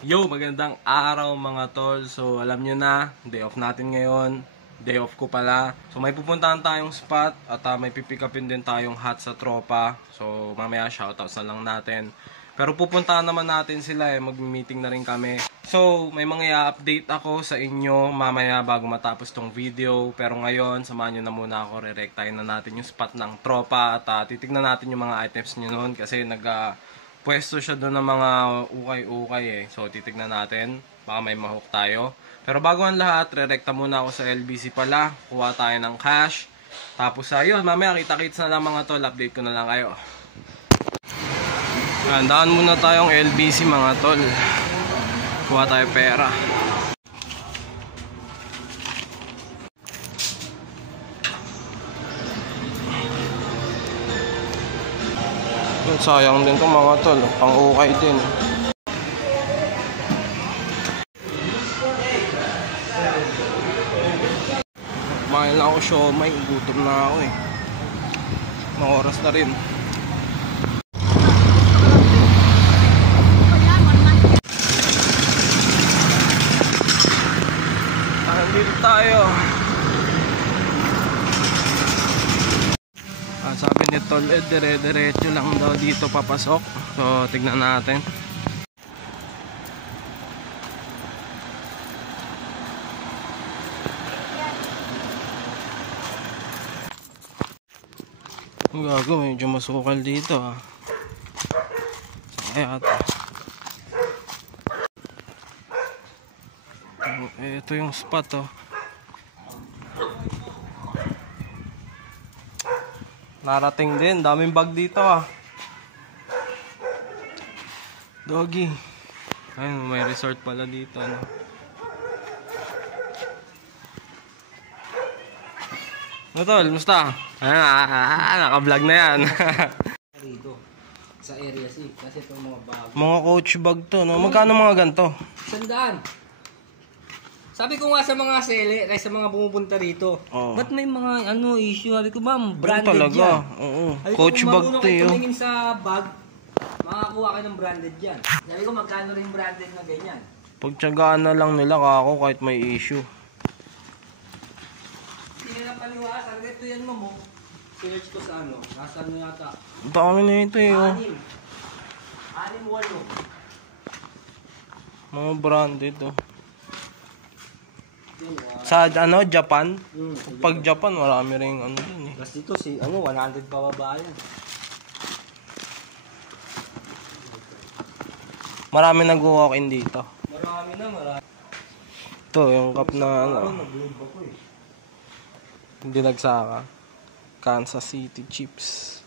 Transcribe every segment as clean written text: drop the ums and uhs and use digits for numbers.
Yo, magandang araw mga tol. So alam nyo na, day off natin ngayon. Day off ko pala. So may pupuntahan tayong spot at may pipick upin din tayong hot sa tropa. So mamaya shoutouts na lang natin. Pero pupuntahan naman natin sila mag-meeting na rin kami. So may mga i-update ako sa inyo mamaya bago matapos tong video. Pero ngayon, samahan nyo na muna ako. Re-rectayin na natin yung spot ng tropa. At titignan natin yung mga items nyo noon kasi pwesto siya doon ng mga ukay-ukay So titignan natin, baka may mahook tayo. Pero bago ang lahat, re-recta muna ako sa LBC pala. Kuha tayo ng cash. Tapos ayun, mamaya kita-kits na lang mga tol. Update ko na lang kayo. Daan muna tayong LBC mga tol. Kuha tayo pera. Sayang din to mga tol, pang ukay din. Kumain lang ako siomay, gutom na ako Mga oras na rin. Nandito tayo. Sabi ni Tol, dire-diretso lang daw dito papasok. So, tignan natin. Ang gago, medyo masukal dito Kaya ito. Ito yung spot Narating din, daming bag dito Doggy. Ayun, may resort pala dito Tol, musta? Naka-vlog na yan. Rito sa area kasi itong mga bag. Mga coach bag to, no? Magkano mga ganito? 100. Sabi ko nga sa mga sele, ay sa mga pumupunta rito, ba't may mga issue? Sabi ko, ma'am, branded talaga yan. Oo. Coach bag to Kung tumingin sa bag, makakuha ka ng branded yan. Sabi ko, magkano rin branded na ganyan? Pagtsagaan na lang nila kako kahit may issue. Hindi nila paniwala. Sabi ko, ito yan mo. Search ko sa nasa yata. Dami na ito 6, 8. Mga branded Sa Japan? Pag Japan, marami rin din Plus dito, 100 pababa yan. Marami nag-walk-in dito. Marami. Ito, yung cup na hindi nagsaka. Kansas City Chiefs.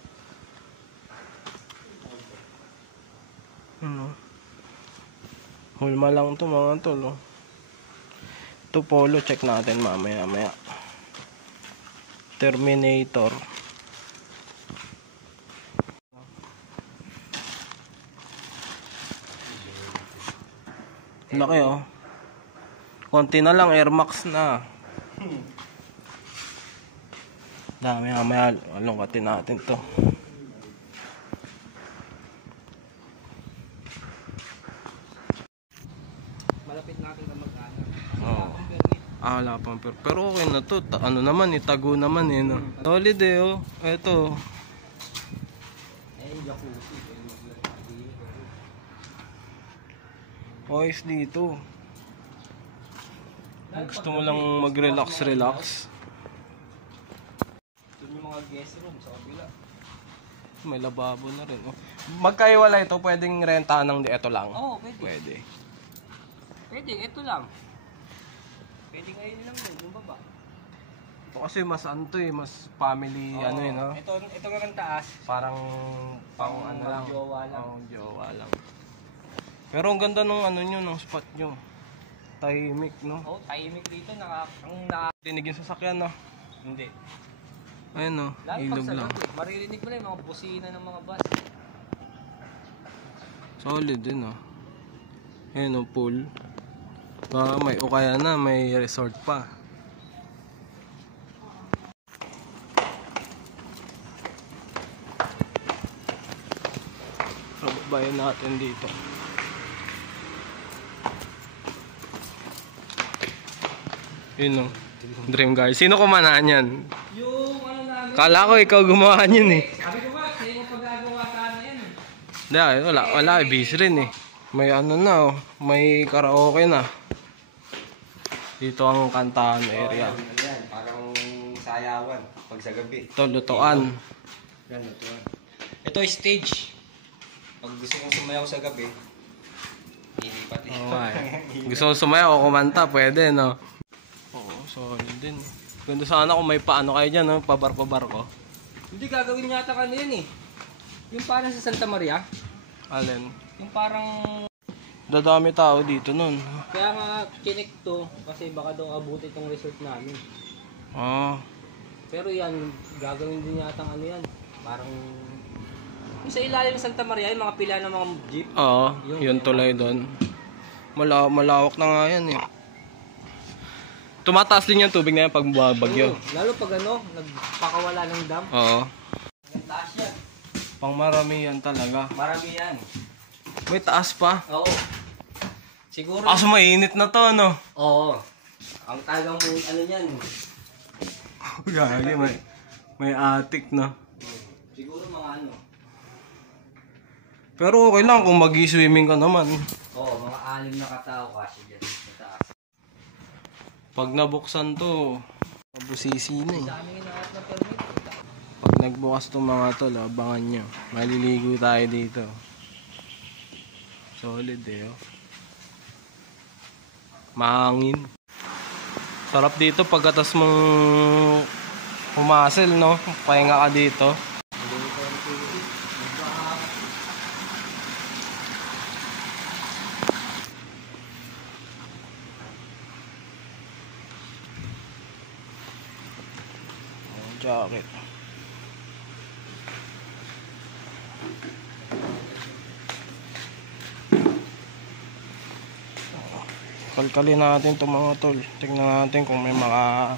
Hulma lang to mga tol Ito polo, check natin mamaya. Terminator. Laki konti na lang, Air Max na. Dami mamaya, alungkatin natin to. Malapit natin na mag-ano. Wala pang pero okay na to. Naman tago naman no. Solid Eto. Jacuzzi. Ayos dito. Gusto mo lang mag-relax. Ito yung mga guest room sa kabila. May lababo na rin Magkaiwala ito, pwedeng rentahan ng ito lang? Oo, pwede. Pwede, ito lang. Pwede ngayon lang yung baba. Ito kasi mas mas family no? Ito nga ng taas. Parang pang lang. Jowa lang. Jowa lang. Pero ang ganda nung ng spot nyo. Tahimik, no? Tahimik dito. Dinig yung sasakyan, no? Hindi. Ayun, ilog lang. Maririnig mo na yung mga busina ng mga bus. Solid din, Ayun, pool. May ukaya na, may resort pa. Babayin natin dito. Yun o. Dream car. Sino kumanaan yan? Yung ano namin. Kala ko ikaw gumawa yun eh. Sabi ko ba, sa'yo mo pagagawa sana yan. Hindi, wala. Busy rin eh. May ano na oh. May karaoke na. Dito ang kantahan area. Yan, parang sayawan pag sa gabi. Ito, lutuan. Yan, lutuan. Ito stage. Pag gusto kong sumayaw sa gabi, ilipat ito. Oo Gusto ko sumayaw o kumanta, pwede no? Oo, solid din. Ganda sana kung may paano kayo dyan, no? Pabarko-barko. Hindi gagawin yata ka na yan eh. Yung parang sa Santa Maria. Alin? Yung parang... Dadami tao dito nun. Kaya nga chinek to kasi baka daw abuti itong resort namin. Ah, Pero yan, gagawin din yata ano yan. Parang... Yung sa ilalim ng Santa Maria, yung mga pila ng mga jeep. oo. Yun tulay doon. Malawak na nga yan eh. Tumataas din yung tubig na yan pag bagyo. Oo, lalo pag ano, nagpakawala ng dam. Oo. Ang taas yan. Pang maramihan talaga. Marami yan. May taas pa. Oo. Siguro... Kaso mainit na to, no? Oo. Ang talagang ano yan. Gagi, may attic na. Siguro mga ano. Pero okay lang kung mag-swimming ka naman. Oo, mga 6 na katao kasi dyan sa taas. Pag nabuksan to, mabusisi na eh. Sa amin lahat na permit. Pag nagbukas tong mga tol, abangan nyo. Maliligo tayo dito. Solid eh, oh. Mahangin. Sarap dito pagkatas mong humasel, no? Pahinga ka dito. Jacket. Kalkalin natin itong mga tol. Tingnan natin kung may mga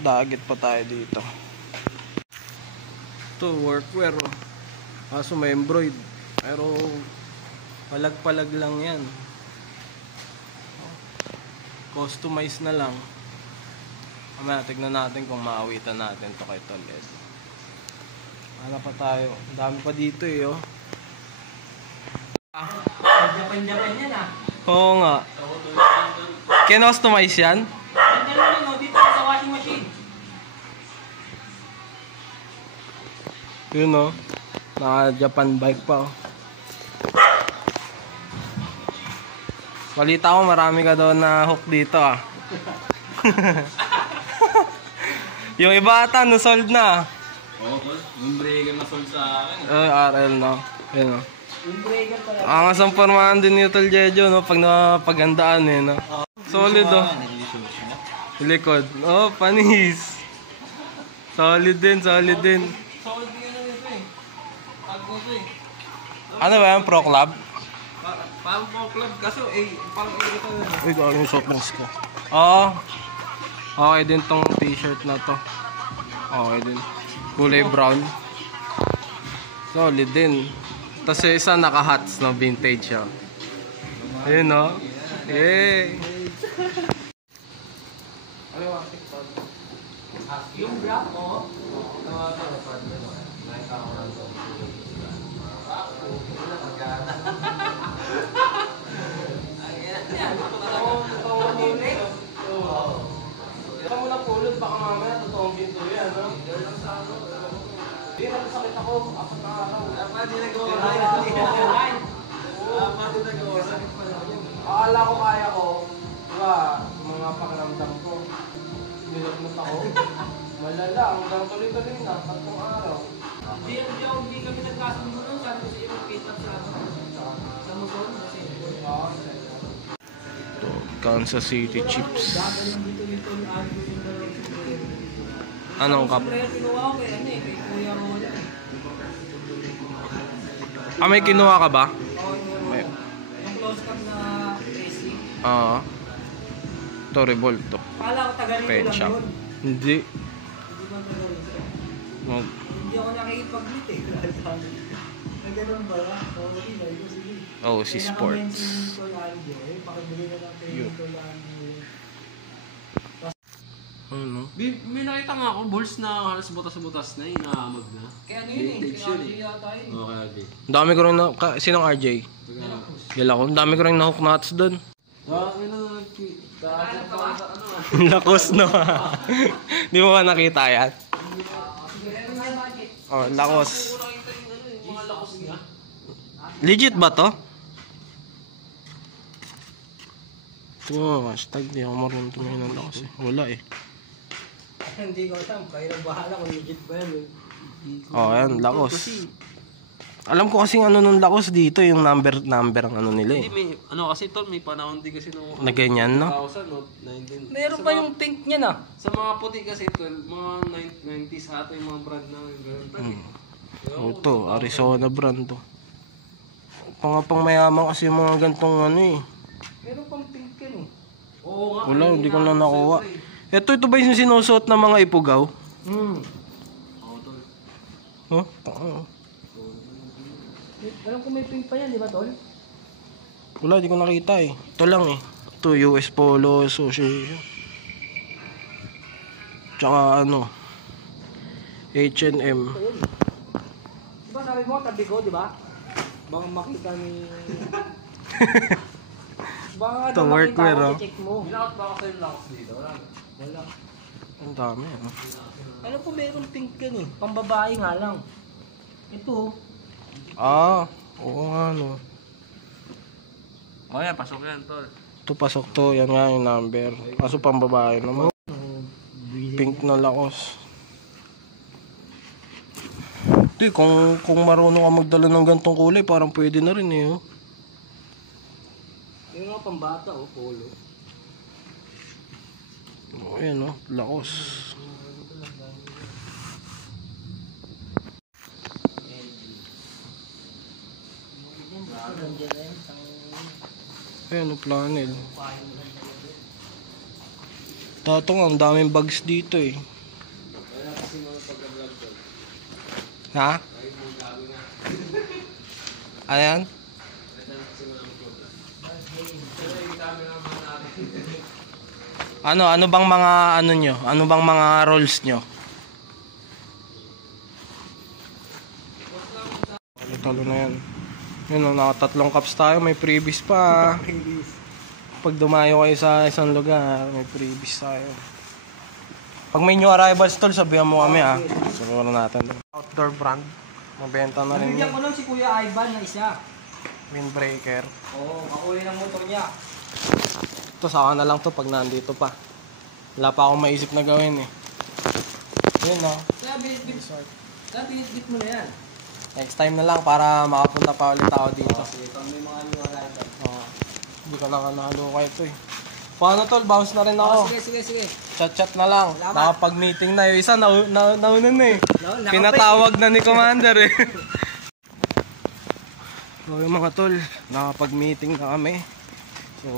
dagit pa tayo dito. Ito, workwear. Kaso may embroid. Pero palag-palag lang yan. Customize na lang. Mamaya, tignan natin kung maawitan natin to kay Tol Ed. Ano pa tayo? Ang dami pa dito eh, oh. Japan-Japan yan ah. Oo nga. Kinostomize yan? Nandiyan mo no, dito sa washing machine. Yun, oh. Naka-Japan bike pa, oh. Balita ko marami ka doon na hook dito, ah. Yung iba ata, no-sold na. Oo, yung breaker na sold sa akin. RL, no? Yun, oh. Yung breaker pala. Angas ang pormahan din ni Tol Jejo, no? Pag napagandaan, eh, no? Solid, oh. Likod. Oh, panis. Solid din, solid din. Solid din ano nito eh. Pagko to eh. Ano ba yan? Pro Club? Parang po club kaso eh, pang ito yun. Uy, gawin yung soft mask ko. Oo. Okay din tong t-shirt na to. Okay din. Kulay brown. Solid din. Tapos yung isa naka-hats na vintage siya. Ayun, no? Yay! Yung black mo, Ito mo na pulot, baka mamaya totoong pinto yan, no? Hindi, nagsakit ako. 4 na araw. di nagawa. Akala ko kaya ko, diba, mga pakiramdam ko. Nilagmot ako. Malala, hanggang tuloy-tuloy na, 3 araw. Hindi kami nagkasundo nun, sabi ko sa iyo mag-pitap sa ano. Sa motor, kasi. Kansas City Chips. Dito yung Anong cup? Pre, kinuha ko kay ano eh, kay Kuya Rola. Ah, may kinuha ka ba? Oo, May. yung close cup na AC. Oo. Ito, Revolto. Kala ko taga rito Pet lang shop. yun. Hindi. Hindi ba taga rito? Mag- Hindi ako nakikipag-meet eh. Nagano'n ba? Oo, sige. Sige. OC Sports. Pakibili na natin Yun. yung Tol Andy. Ano? May nakita nga ako, balls na halos butas-butas na, inaamag na. Kaya ano yun eh, kaya RJ yata yun. Okay, RJ. Ang dami ko rin na... Sinong RJ? Gila ko. Ang dami ko rin na hook nuts doon. Lakos no. Di mo ba nakita yan? Oh, lakos. Legit ba to? Ito mo, hashtag. Di ako marunong tumingin ng lakos eh. Wala eh. Hindi ko alam, kayo nang bahala kung legit ba yan. Oh, yan, lakos. Alam ko kasing ano nung lakos dito, yung number ang ano nila eh. Hindi, may, ano kasi tol, may panahon din kasi nung... Na ganyan, no? 2000, no? 19... Meron pa yung pink niya na. Sa mga puti kasi tol, mga 90s ata yung mga brand na gano'n tol eh. Ito, Arizona brand to. Pang mayaman kasi yung mga gantong ano eh. Meron pang pink yan eh. Oo nga. Wala, hindi ko na nakuha. Ito ba yung sinusuot ng mga ipugaw? Oo tol. Oh, tanga. Alam ko may pink pa yan, di ba tol? Wala, di ko nakita eh. Ito lang eh. Ito, US Polo Association. Tsaka ano, H&M. Di ba sabi mo, tabi ko, di ba? Baka makita ni... Baka Ito, daw makita workwear, ko, oh. i-check mo. Binakot ba kasi yung lakos dito? Wala. Wala. Ang dami ano. Alam ko meron pink yan eh. Pambabae nga lang. Ito. Ah, oo nga no. O yan, pasok yan tol. Ito pasok to, yan nga yung number. Kaso pang babae naman. Pink na lakos. Di, kung marunong ka magdala ng gantong kulay, parang pwede na rin eh. Oh. Yung mga pambata oh, polo. Oh, ayan oh, lakos. Ayan oh, planel. Tatong, ang daming bags dito eh. Ha? Ayan? Ano bang mga ano nyo? Ano bang mga roles nyo? Talo na yan. Yun o, nakatatlong cups tayo. May freebies pa. Pag dumayo kayo sa isang lugar, may freebies tayo. Pag may new arrivals tol, sabihan mo kami ah. Siguro natin. Outdoor brand. Mabenta na rin Nabigyan yun. ko nun si Kuya Ivan na isa. Windbreaker. Oo, kakuli ng motor niya. Ito, saka na lang to pag nandito pa. Wala pa akong maisip na gawin eh. Yun o. Kaya binitbit mo na yan. Next time na lang para makapunta pa ulit ako dito. Sige, pag may mga new arrival. Oo. Hindi ko na nahalukay ito eh. Paano tol? Bounce na rin ako. Sige. Chat-chat na lang. Salamat. Nakapag-meeting na yung isa. Nauna na eh. Nakapay. Pinatawag na ni Commander eh. So yung mga tol, nakapag-meeting na kami. So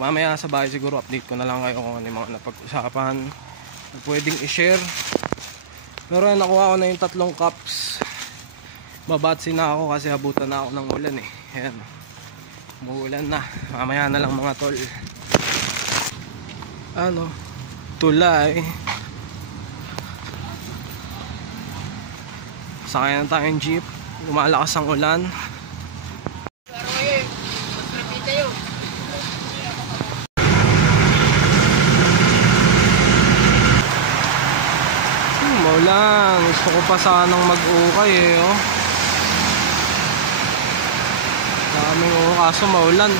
mamaya sa bahay siguro update ko na lang kayo kung ano yung mga napag-usapan na pwedeng i-share. Pero nakuha ko na yung 3 cups. Babatsi na ako kasi habutan na ako ng ulan eh. Ayan. Umuulan na. Mamaya na lang mga tol. Ano? Tulay. Sakay na tayong jeep. Lumalakas ang ulan. Maulan. Gusto ko pa sanang mag-ukay eh. Oh. Daming kaso maulan.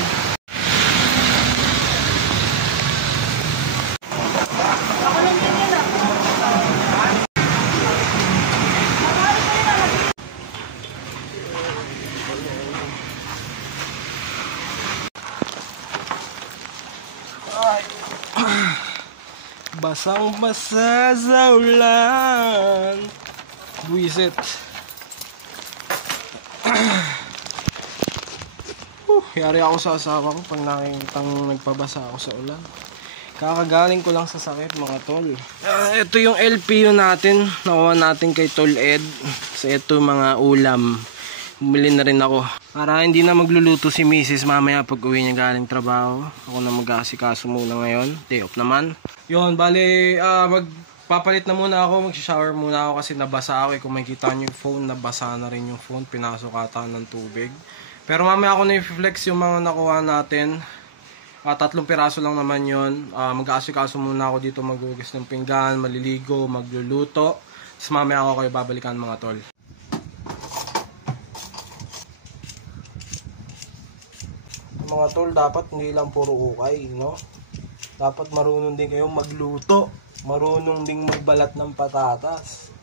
Basang-basa sa ulan. Buisit. Yari ako sa asawa ko pag nakikitang nagpabasa ako sa ulan. Kakagaling ko lang sa sakit mga tol. Ito yung LPU natin. Nakuha natin kay Tol Ed. So ito mga ulam. bumili na rin ako. Para hindi na magluluto si Mrs. mamaya pag uwi niya galing trabaho. Ako na mag-aasikaso muna ngayon. Day off naman. Yun, bali, magpapalit na muna ako. Mag-shower muna ako kasi nabasa ako. Kung makikita nyo yung phone, nabasa na rin yung phone. Pinasok ata ng tubig. Pero mamaya ako na i-flex yung mga nakuha natin. 3 piraso lang naman yun. Mag-aasikaso muna ako dito, maghugas ng pinggan, maliligo, magluluto. Tapos mamaya ako kayo babalikan mga tol. Mga tol, dapat hindi lang puro ukay, no? Dapat marunong din kayong magluto. Marunong ding magbalat ng patatas.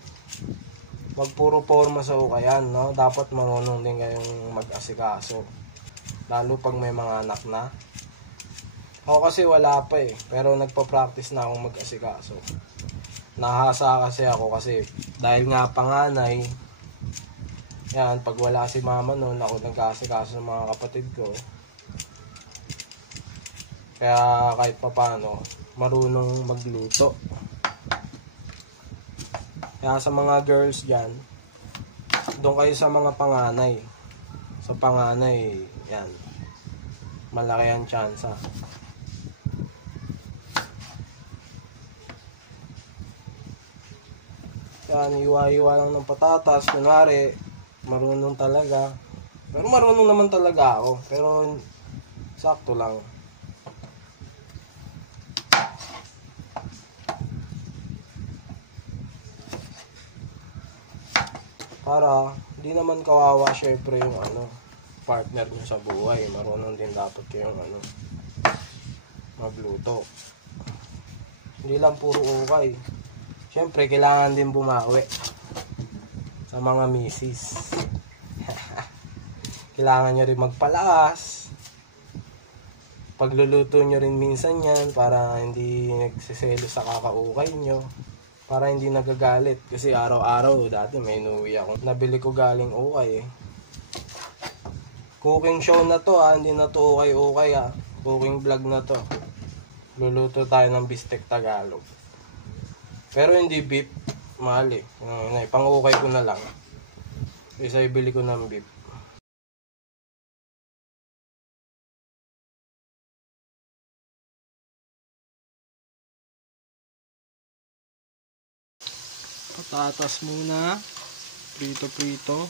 Wag puro forma sa ukayan, no? Dapat marunong din kayong mag-asikaso. Lalo pag may mga anak na. Ako kasi wala pa eh, pero nagpa-practice na akong mag-asikaso. Nahasa kasi ako kasi dahil nga panganay, yan, pag wala si mama noon, ako nag-asikaso ng mga kapatid ko. Kaya kahit papano, marunong magluto. Kaya sa mga girls dyan, doon kayo sa mga panganay. Sa panganay, yan, malaki ang tsansa. Yan, iwa-iwa lang ng patatas. Kunwari, marunong talaga. Pero marunong naman talaga ako. Pero, sakto lang. Para, hindi naman kawawa syempre yung partner nyo sa buhay. Marunong din dapat kayong magluto. Hindi lang puro ukay. Siyempre, kailangan din bumawi sa mga misis. Kailangan nyo rin magpalakas. Pagluluto nyo rin minsan yan para hindi nagsiselo sa kakaukay nyo. Para hindi nagagalit. Kasi araw-araw, dati may inuwi ako. Nabili ko galing ukay eh. Cooking show na to hindi na to ukay-ukay Cooking vlog na to. Luluto tayo ng bistek Tagalog. Pero hindi beef, mahal eh. Pang-ukay ko na lang. Isa ibili ko ng beef. Patatas muna. Prito-prito.